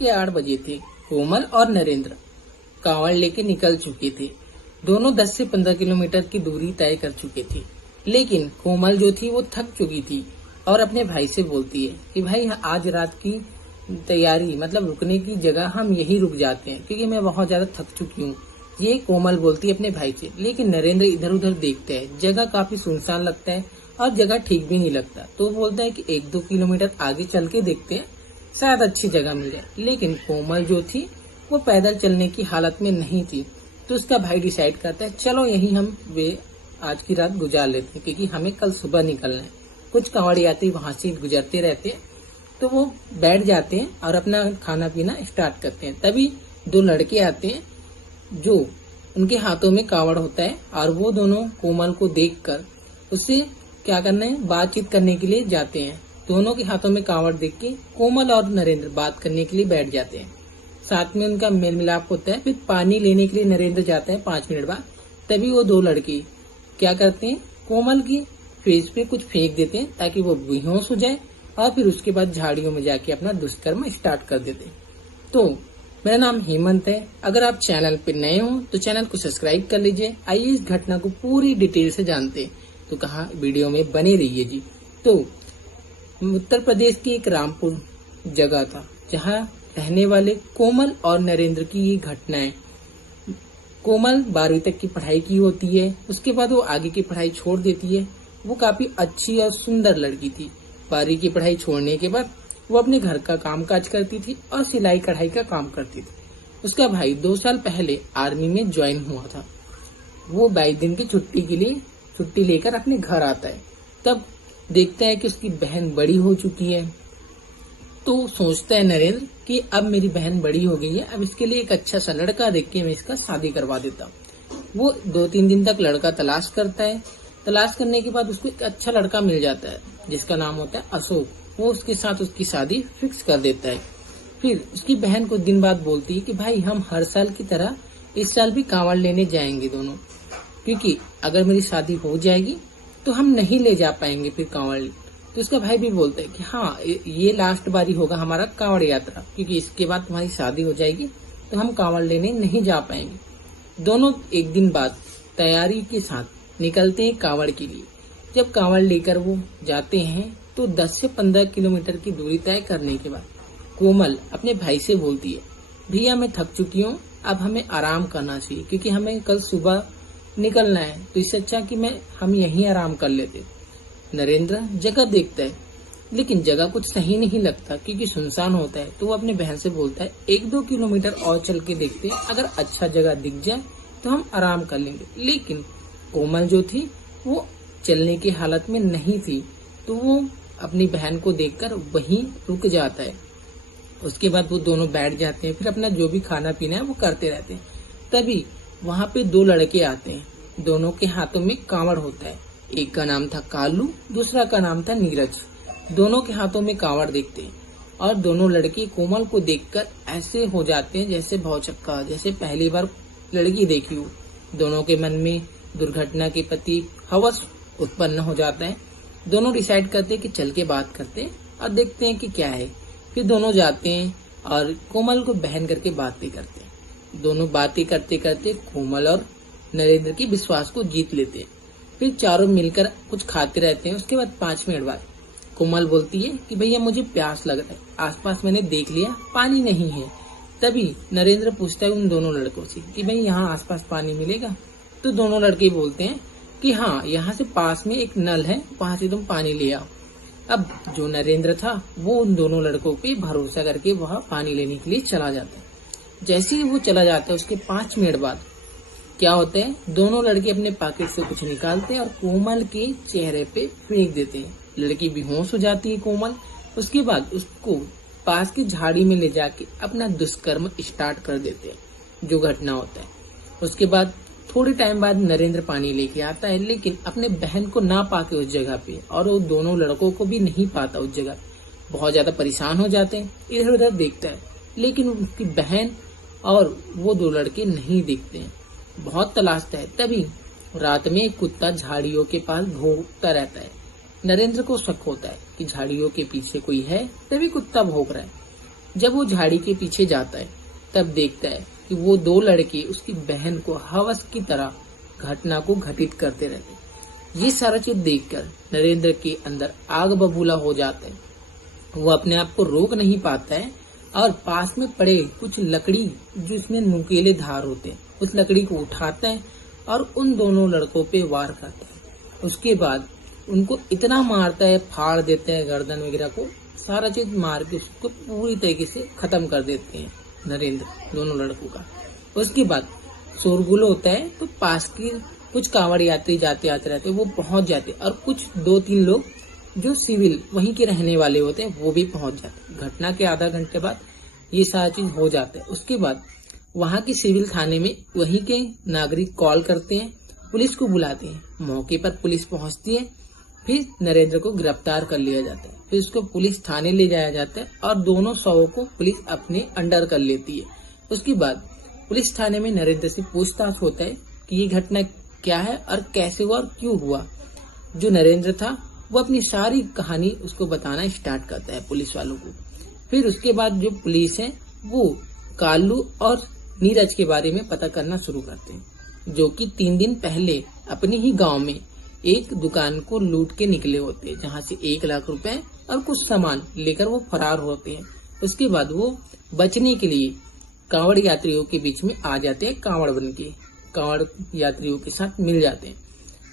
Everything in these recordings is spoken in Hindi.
के 8 बजे थे। कोमल और नरेंद्र कांवड़ लेके निकल चुके थे। दोनों 10 से 15 किलोमीटर की दूरी तय कर चुके थे, लेकिन कोमल जो थी वो थक चुकी थी और अपने भाई से बोलती है कि भाई आज रात की तैयारी मतलब रुकने की जगह हम यही रुक जाते हैं क्योंकि मैं बहुत ज्यादा थक चुकी हूँ। ये कोमल बोलती है अपने भाई से, लेकिन नरेंद्र इधर उधर देखते हैं, जगह काफी सुनसान लगता है और जगह ठीक भी नहीं लगता। तो वो बोलता है कि 1-2 किलोमीटर आगे चल के देखते हैं, शायद अच्छी जगह मिल जाए। लेकिन कोमल जो थी वो पैदल चलने की हालत में नहीं थी। तो उसका भाई डिसाइड करता है चलो यही हम वे आज की रात गुजार लेते हैं क्योंकि हमें कल सुबह निकलना है। कुछ कांवड़ यात्री वहां से गुजरते रहते हैं, तो वो बैठ जाते हैं और अपना खाना पीना स्टार्ट करते हैं। तभी 2 लड़के आते हैं जो उनके हाथों में कांवड़ होता है और वो दोनों कोमल को देखकर उससे क्या करना है बातचीत करने के लिए जाते हैं। दोनों के हाथों में कांवड़ देख के कोमल और नरेंद्र बात करने के लिए बैठ जाते हैं। साथ में उनका मेल मिलाप होता है। फिर पानी लेने के लिए नरेंद्र जाता है 5 मिनट बाद। तभी वो 2 लड़के क्या करते हैं कोमल की फेस पे कुछ फेंक देते हैं ताकि वो बेहोश हो जाए और फिर उसके बाद झाड़ियों में जाके अपना दुष्कर्म स्टार्ट कर देते हैं। तो मेरा नाम हेमंत है। अगर आप चैनल पे नए हो तो चैनल को सब्सक्राइब कर लीजिए। आइए इस घटना को पूरी डिटेल से जानते हैं। तो कहा वीडियो में बने रहिए जी। तो उत्तर प्रदेश की एक रामपुर जगह था जहाँ रहने वाले कोमल और नरेंद्र की ये घटना है। कोमल 12वीं तक की पढ़ाई की होती है, उसके बाद वो आगे की पढ़ाई छोड़ देती है। वो काफी अच्छी और सुंदर लड़की थी। 12वीं की पढ़ाई छोड़ने के बाद वो अपने घर का कामकाज करती थी और सिलाई कढ़ाई का काम करती थी। उसका भाई 2 साल पहले आर्मी में ज्वाइन हुआ था। वो 22 दिन की छुट्टी के लिए छुट्टी लेकर अपने घर आता है। तब देखता है कि उसकी बहन बड़ी हो चुकी है। तो सोचता है नरेंद्र कि अब मेरी बहन बड़ी हो गई है, अब इसके लिए एक अच्छा सा लड़का देख के मैं इसका शादी करवा देता हूँ। वो 2-3 दिन तक लड़का तलाश करता है। तलाश करने के बाद उसको एक अच्छा लड़का मिल जाता है जिसका नाम होता है अशोक। वो उसके साथ उसकी शादी फिक्स कर देता है। फिर उसकी बहन कुछ दिन बाद बोलती है कि भाई हम हर साल की तरह इस साल भी कांवड़ लेने जाएंगे दोनों, क्योंकि अगर मेरी शादी हो जाएगी तो हम नहीं ले जा पाएंगे फिर कांवड़। तो उसका भाई भी बोलता है कि हाँ ये लास्ट बारी होगा हमारा कांवड़ यात्रा, क्योंकि इसके बाद तुम्हारी शादी हो जाएगी तो हम कांवड़ लेने नहीं जा पाएंगे। दोनों एक दिन बाद तैयारी के साथ निकलते हैं कांवड़ के लिए। जब कांवड़ लेकर वो जाते हैं तो 10 से 15 किलोमीटर की दूरी तय करने के बाद कोमल अपने भाई से बोलती है भैया मैं थक चुकी हूँ, अब हमें आराम करना चाहिए क्योंकि हमें कल सुबह निकलना है, तो इससे अच्छा कि हम यहीं आराम कर लेते। नरेंद्र जगह देखता है लेकिन जगह कुछ सही नहीं लगता क्योंकि सुनसान होता है। तो वो अपने बहन से बोलता है 1-2 किलोमीटर और चल के देखते हैं, अगर अच्छा जगह दिख जाए तो हम आराम कर लेंगे। लेकिन कोमल जो थी वो चलने की हालत में नहीं थी, तो वो अपनी बहन को देखकर वहीं रुक जाता है। उसके बाद वो दोनों बैठ जाते हैं, फिर अपना जो भी खाना पीना है वो करते रहते हैं। तभी वहाँ पे 2 लड़के आते हैं। दोनों के हाथों में कांवड़ होता है। एक का नाम था कालू, दूसरा का नाम था नीरज। दोनों के हाथों में कांवड़ देखते हैं और दोनों लड़के कोमल को देखकर ऐसे हो जाते हैं जैसे भौचक्का, जैसे पहली बार लड़की देखी हो। दोनों के मन में दुर्घटना के प्रति हवस उत्पन्न हो जाता है। दोनों डिसाइड करते हैं कि चल के बात करते हैं और देखते हैं कि क्या है। फिर दोनों जाते हैं और कोमल को बहन करके बातें करते हैं। दोनों बातें करते करते कोमल और नरेंद्र की विश्वास को जीत लेते हैं। फिर चारों मिलकर कुछ खाते रहते हैं। उसके बाद 5 मिनट बाद कोमल बोलती है कि भैया मुझे प्यास लग रहा है, आसपास मैंने देख लिया पानी नहीं है। तभी नरेंद्र पूछता है उन दोनों लड़कों से कि भाई यहाँ आसपास पानी मिलेगा? तो दोनों लड़के बोलते हैं कि हाँ यहाँ से पास में एक नल है, वहां से तुम पानी ले आओ। अब जो नरेंद्र था वो उन दोनों लड़कों पे भरोसा करके वह पानी लेने के लिए चला जाता है। जैसे ही वो चला जाता है उसके 5 मिनट बाद क्या होता है, दोनों लड़के अपने पॉकेट से कुछ निकालते हैं और कोमल के चेहरे पे फेंक देते हैं। लड़की बेहोश हो जाती है कोमल। उसके बाद उसको पास की झाड़ी में ले जाके अपना दुष्कर्म स्टार्ट कर देते हैं, जो घटना होता है। उसके बाद थोड़े टाइम बाद नरेंद्र पानी लेके आता है, लेकिन अपने बहन को ना पाके उस जगह पे, और वो दोनों लड़कों को भी नहीं पाता उस जगह। बहुत ज्यादा परेशान हो जाते हैं, इधर उधर देखता है, लेकिन उसकी बहन और वो 2 लड़के नहीं दिखते हैं। बहुत तलाशता है। तभी रात में एक कुत्ता झाड़ियों के पास भौंकता रहता है। नरेंद्र को शक होता है कि झाड़ियों के पीछे कोई है, तभी कुत्ता भौंक रहा है। जब वो झाड़ी के पीछे जाता है तब देखता है कि वो दो लड़के उसकी बहन को हवस की तरह घटना को घटित करते रहते हैं। ये सारा चीज देखकर नरेंद्र के अंदर आग बबूला हो जाता है। वो अपने आप को रोक नहीं पाता है और पास में पड़े कुछ लकड़ी जो इसमें नुकीले धार होते हैं उस लकड़ी को उठाता है और उन दोनों लड़कों पे वार करता है। उसके बाद उनको इतना मारता है, फाड़ देता है गर्दन वगैरह को, सारा चीज मार के उसको पूरी तरीके से खत्म कर देते हैं नरेंद्र दोनों लड़कों का। उसके बाद शोरगुल होता है तो पास के कुछ कांवड़ यात्री जाते आते रहते हैं, वो पहुंच जाते और कुछ 2-3 लोग जो सिविल वहीं के रहने वाले होते हैं वो भी पहुंच जाते। घटना के आधा घंटे बाद ये सारा चीज हो जाता है। उसके बाद वहां के सिविल थाने में वहीं के नागरिक कॉल करते हैं, पुलिस को बुलाते हैं। मौके पर पुलिस पहुंचती है, फिर नरेंद्र को गिरफ्तार कर लिया जाता है। फिर उसको पुलिस थाने ले जाया जाता है और दोनों शवों को पुलिस अपने अंडर कर लेती है। उसके बाद पुलिस थाने में नरेंद्र से पूछताछ होता है कि ये घटना क्या है और कैसे हुआ और क्यों हुआ। जो नरेंद्र था वो अपनी सारी कहानी उसको बताना स्टार्ट करता है पुलिस वालों को। फिर उसके बाद जो पुलिस है वो कालू और नीरज के बारे में पता करना शुरू करते हैं, जो कि 3 दिन पहले अपने ही गांव में एक दुकान को लूट के निकले होते हैं, जहां से 1 लाख रुपए और कुछ सामान लेकर वो फरार होते हैं। उसके बाद वो बचने के लिए कांवड़ यात्रियों के बीच में आ जाते हैं, कांवड़ बन के कांवड़ यात्रियों के साथ मिल जाते हैं।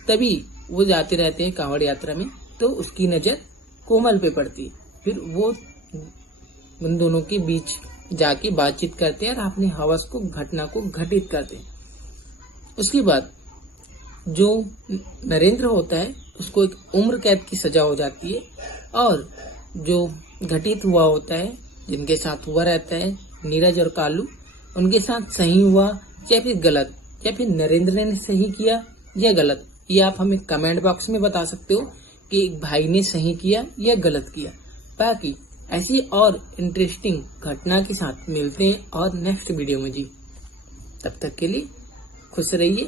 तभी वो जाते रहते हैं कांवड़ यात्रा में, तो उसकी नजर कोमल पे पड़ती है। फिर वो उन दोनों के बीच जाके बातचीत करते हैं और अपने हवस को घटना को घटित करते हैं। उसके बाद जो नरेंद्र होता है उसको एक उम्र कैद की सजा हो जाती है और जो घटित हुआ होता है जिनके साथ हुआ रहता है नीरज और कालू, उनके साथ सही हुआ या फिर गलत, या फिर नरेंद्र ने सही किया या गलत, ये आप हमें कमेंट बॉक्स में बता सकते हो कि एक भाई ने सही किया या गलत किया। बाकी ऐसी और इंटरेस्टिंग घटना के साथ मिलते हैं और नेक्स्ट वीडियो में जी। तब तक के लिए खुश रहिए।